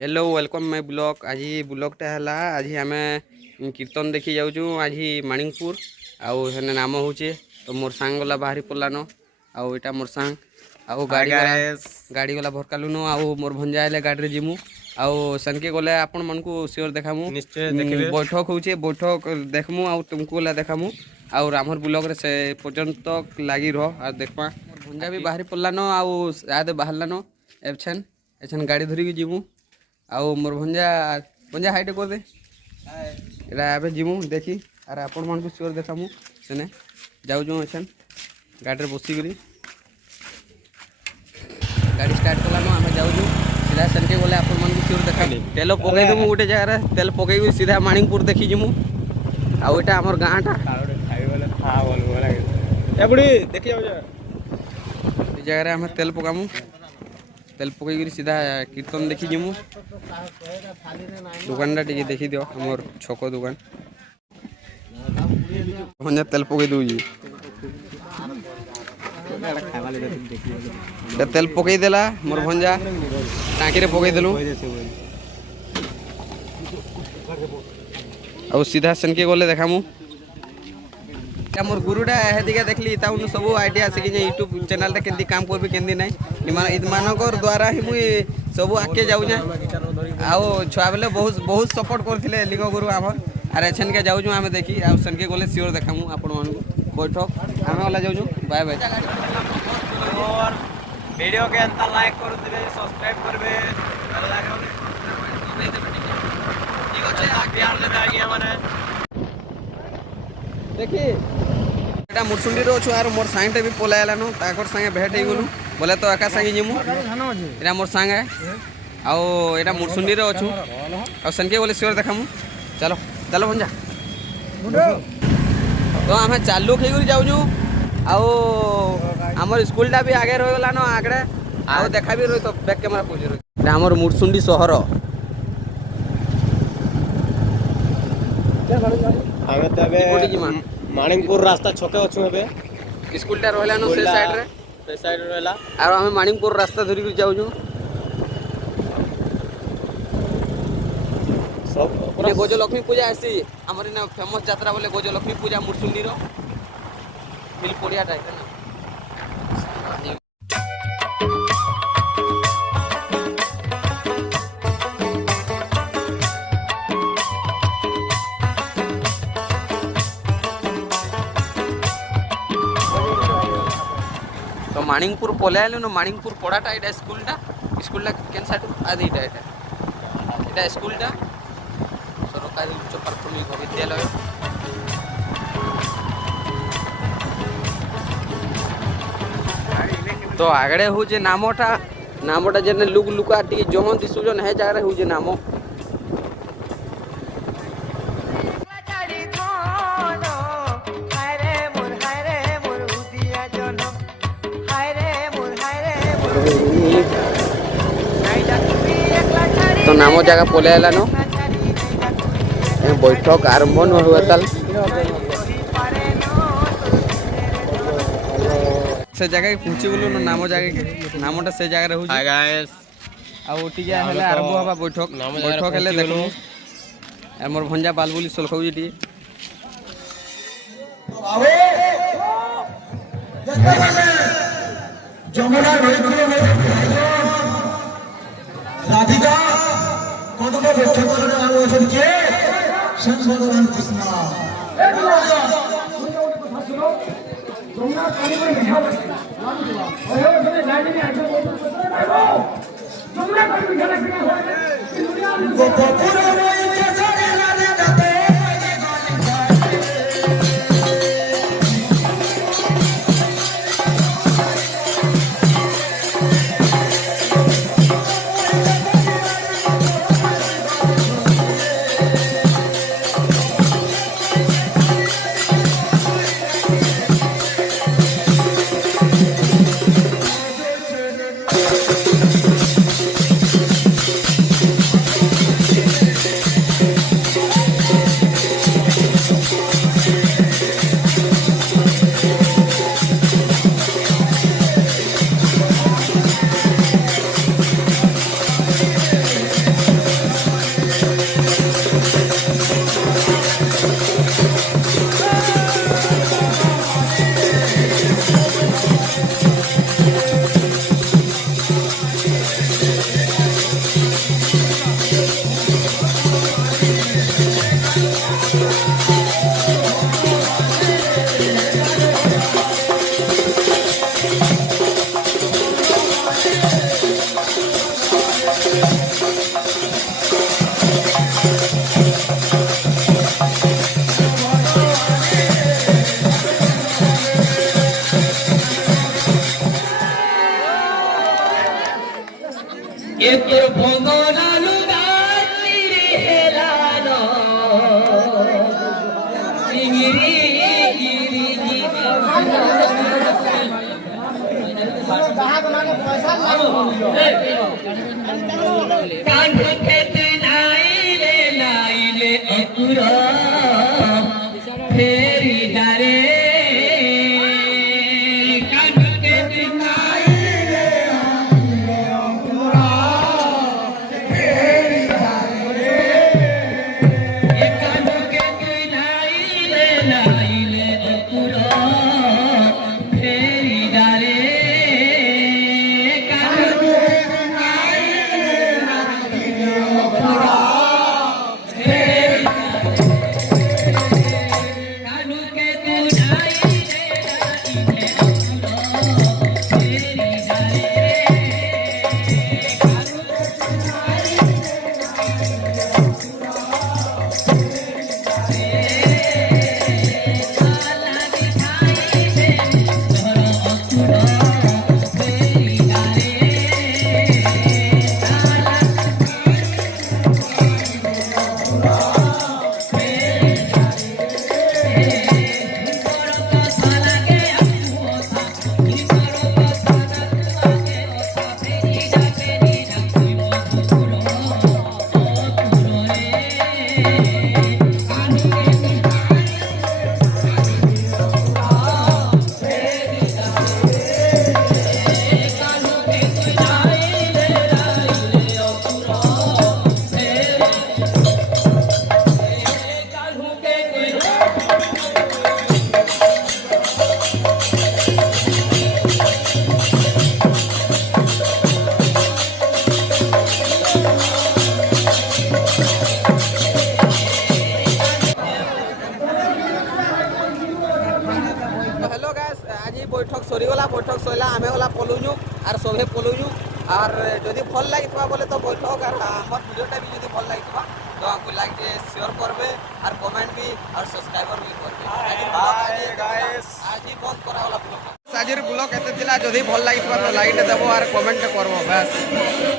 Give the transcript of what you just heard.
Hello welcome my blog. आज ब्लॉगटा है आज आम कीर्तन देखी जाऊँ आज माणिकपुर आउ हेने नाम हूँ तो मोर सांग गला बाहरी पड़ान आउ इटा मोर सांग आउ गाड़ी गला भरकालुन आउ मोर भंजा हेले गाड़ी जिमु आउ सेनके गले आपण मन को सियोर देखामु निश्चय बैठक होचे बैठक देखमु आउ तुमको गला देखामु आउ रामर ब्लॉग रे से पर्यंत लगी रह आ देखमा मोर भंजा भी बाहरी पड़ान आउ याद बाहरलान एछन एछन गाड़ी धरिकी जिमु आउ मोर भंजा भंजा हाइट कर दे एटा एबे जिमु देखी अरे आपण मन को सियोर देखामु सेने जाउ जो एछन गाड़ी रे बसी करी गाड़ी स्टार्ट कलानो आमे जाउ जो सीधा सेनके गले आपण मन को सियोर देखामु तेल पकई देमु गोटे जगह रे तेल पकई गई सीधा माणिकपुर देखी जिमु आउ एटा हमर गाँटा एबडी देखि जाउ ए जगह रे आमे तेल पकामु तेल पकई सीधा कीर्तन देखी जिमु दुकान टी देखी दियो हमर छक दुकान भंजा तेल पकई दूजी तेल पकई देला मोर भंजा टाँकी रे पकई देलु और सीधा सेनके गले देखामु मोर गुरुटा हेदिके देखली ताउन सब आइडिया से कि यूट्यूब चैनल रे केंदी काम करबी केंदी नै इमानकर द्वारा ही मुई सब आके जाऊ आउ छुआ बेले बहुत बहुत सपोर्ट करथिले लिंग गुरु हमर अरे एछन के जाऊ आमे देखी आ सेन के गले सियोर देखामु आपण मन को बैठक आमे वाला जाऊ बाय बाय और वीडियो के अंत लाइक कर दिबे सब्सक्राइब करबे ठीक আছে आगे आले दागी माने देखी एटा मुरसुंडी रो छु आर मोर साइंटे भी पोलायलानो ताकर संगे भेट हे गेलु बोले तो एका संगे जिमु एटा मोर संग है आउ एटा मुरसुंडी रो छु आ सनके बोले सियोर देखामु चलो चलो भंजा तो आमे चालू खई गुरी जाउ छु आउ हमर स्कूलटा भी आगे रह गलानो आगड़े आउ देखा भी रही तो बैक कैमरा पोज रही एटा हमर मुरसुंडी शहर आगे तबे माणिकपुर रास्ता छके अछु हेबे स्कूलटा रहलानो से साइड रहला आरो हमें माणिकपुर रास्ता धरि के जाउ छु सब पूरा गजलक्ष्मी पूजा आसी हमर ने फेमस यात्रा बोले गजलक्ष्मी पूजा मुरसुंडी रो मिल पड़िया टाइप है ना तो माणिकपुर पलायलु न माणिकपुर पड़ाटा एटा स्कूलटा केन साइड आदि एटा स्कूलटा सरकारी उच्च प्राथमिक विद्यालय तो आगड़े हूँ जे नामटा जेने लुक लुका टी जमन दिसुजन है जागरे हूँ जे नाम तो नाम जगह पलायलानो बैठक आरंभ न हुआ ताल से जगह पहुंची गलु न नाम जगह के नामटा से जगह रहू हाय गाइस आ ओटी के हेले आरंभ हवा बैठक हेले देखो हमर भंजा बालबुली सोलखौजी टी जमुना राधिका कदम बैठक नाम अछन के संत भगवान कृष्ण जमुना पानी में बिठा और ये लाइन में आके जमुना पानी में बिठा कान्हो खेत नाइले नाइले अकुरा फेरी डारे कान्हो खेत नाइले अकुरा फेरी डारे कान्हो खेत नाइले नाइले अकुरा फेरी डारे हेलो गाइस आज बैठक सरीगला बैठक सैला आम गला पलुनु आर सभे पलुनु आर जदि भल लगी बोले तो बैठक आर आमर वीडियोटा भी जदि भल लगी तो हमको लाइक शेयर करबे आर कमेंट भी और सब्सक्राइबर भी करबे आज बंद करा वाला ब्लॉग आज ब्लॉग एते थिला जदि भल लगी तो लाइक देबो आर कमेंट करबो बस।